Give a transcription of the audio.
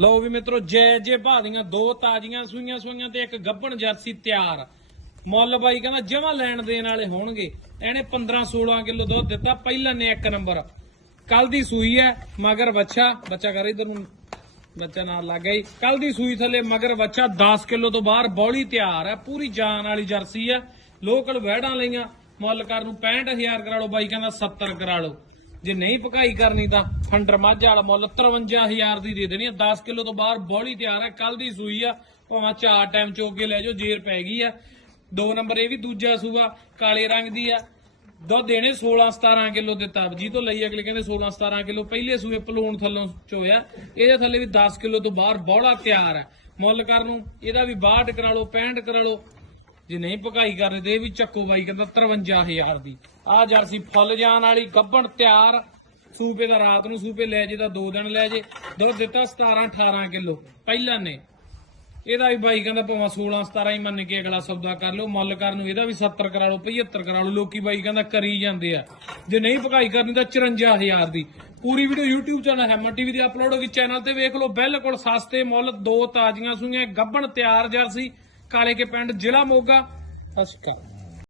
ਲਓ ਵੀ ਮਿੱਤਰੋ, ਜੈ ਜੈ ਭਾਦੀਆਂ ਦੋ ਤਾਜ਼ੀਆਂ ਸੂਈਆਂ ਸੂਈਆਂ ਤੇ ਇੱਕ ਗੱਬਣ ਜਰਸੀ ਤਿਆਰ। ਮੁੱਲ ਬਾਈ ਕਹਿੰਦਾ ਜਮਾ ਲੈਣ ਦੇਣ ਵਾਲੇ ਹੋਣਗੇ। ਇਹਨੇ 15 16 ਕਿਲੋ ਦੁੱਧ ਦਿੱਤਾ, ਪਹਿਲਾਂ ਨੇ ਇੱਕ ਨੰਬਰ। ਕੱਲ ਦੀ ਸੂਈ ਹੈ, ਮਗਰ ਬੱਚਾ ਬੱਚਾ ਕਰ ਇਧਰ ਨੂੰ, ਬੱਚਾ ਨਾਲ ਲੱਗ ਗਿਆ ਕੱਲ ਦੀ ਸੂਈ ਥੱਲੇ ਮਗਰ ਬੱਚਾ 10 ਕਿਲੋ ਤੋਂ ਬਾਹਰ ਬੌਲੀ ਤਿਆਰ ਹੈ। ਪੂਰੀ ਜਾਨ ਵਾਲੀ ਜਰਸੀ ਹੈ। ਲੋਕਲ ਵਹਿੜਾਂ ਲਈਆਂ। ਮੁੱਲ ਕਰ ਨੂੰ 65000 ਕਰਾ ਲਓ, ਬਾਈ ਕਹਿੰਦਾ 70 ਕਰਾ ਲਓ। ਜੇ ਨਹੀਂ ਪਕਾਈ ਕਰਨੀ ਤਾਂ ਫੰਡਰ ਮੱਝ ਵਾਲਾ ਮੁੱਲ 53000 ਦੀ ਦੇ ਦੇਣੀ ਆ। 10 ਕਿਲੋ ਤੋਂ ਬਾਹਰ ਬੌਲੀ ਤਿਆਰ ਹੈ ਕੱਲ ਦੀ ਸੂਈ ਆ। ਭਾਵੇਂ ਚਾਰ ਟਾਈਮ ਚੋਕ ਕੇ ਲੈ ਜਾਓ ਜੇਰ ਪੈ ਗਈ ਆ। ਦੋ ਨੰਬਰ ਇਹ ਵੀ ਦੂਜਾ ਸੂਆ, ਕਾਲੇ ਰੰਗ ਦੀ ਆ। ਦੁੱਧ ਦੇਣੇ 16 17 ਕਿਲੋ ਦਿੱਤਾ। ਜੀ ਤੋਂ ਲਈ ਅਗਲੇ ਕਹਿੰਦੇ 16 17 ਕਿਲੋ। ਪਹਿਲੇ ਸੂਏ ਪਲੂਣ ਥੱਲੋਂ ਚੋਇਆ ਇਹਦੇ ਥੱਲੇ ਵੀ 10 ਕਿਲੋ ਤੋਂ ਬਾਹਰ ਬੌਲਾ ਤਿਆਰ ਹੈ ਮੁੱਲ ਕਰਨ ਨੂੰ ਇਹਦਾ ਵੀ 62 ਕਰਾ ਲਓ 65 ਕਰਾ ਲਓ। ਜੇ ਨਹੀਂ ਪਕਾਈ ਕਰਦੇ ਤੇ ਇਹ ਵੀ ਚੱਕੋ ਬਾਈ ਕਹਿੰਦਾ 53000 ਦੀ। ਆ ਜਰਸੀ ਫੁੱਲ ਜਾਣ ਵਾਲੀ ਗੱਬਣ ਤਿਆਰ, ਸੂਪੇ ਦਾ ਰਾਤ ਨੂੰ ਸੂਪੇ ਲੈ ਜੇ ਤਾਂ ਦੋ ਦਿਨ ਲੈ ਜੇ। ਦੁੱਧ ਦਿੱਤਾ 17 18 ਕਿਲੋ, ਪਹਿਲਾਂ ਨੇ। ਇਹਦਾ ਵੀ ਬਾਈ ਕਹਿੰਦਾ ਭਾਵੇਂ 16 17 ਹੀ ਮੰਨ ਕੇ ਅਗਲਾ ਸੌਦਾ ਕਰ ਲਓ, ਮੁੱਲ ਕਰਨ ਨੂੰ ਇਹਦਾ ਵੀ 70 ਕਰਾ ਲਓ 75 ਕਰਾ ਲਓ, ਲੋਕੀ ਬਾਈ ਕਹਿੰਦਾ ਕਰੀ ਜਾਂਦੇ ਆ। ਜੇ ਨਹੀਂ ਪਕਾਈ ਕਰਨੀ ਤਾਂ 54000 ਦੀ। ਪੂਰੀ ਵੀਡੀਓ YouTube ਚੈਨਲ ਹੈਮਨ ਟੀਵੀ ਤੇ ਅਪਲੋਡ ਹੋਗੀ ਚੈਨਲ ਤੇ ਵੇਖ ਲਓ, ਬਿਲਕੁਲ ਸਸਤੇ ਮੁੱਲ, ਦੋ ਤਾਜ਼ੀਆਂ ਸੂਈਆਂ ਗੱਬਣ ਤਿਆਰ ਜਰਸੀ ਕਾਲੇ ਕੇ ਪਿੰਡ ਜ਼ਿਲ੍ਹਾ ਮੋਗਾ। ਸਤਿ ਸ਼੍ਰੀ ਅਕਾਲ।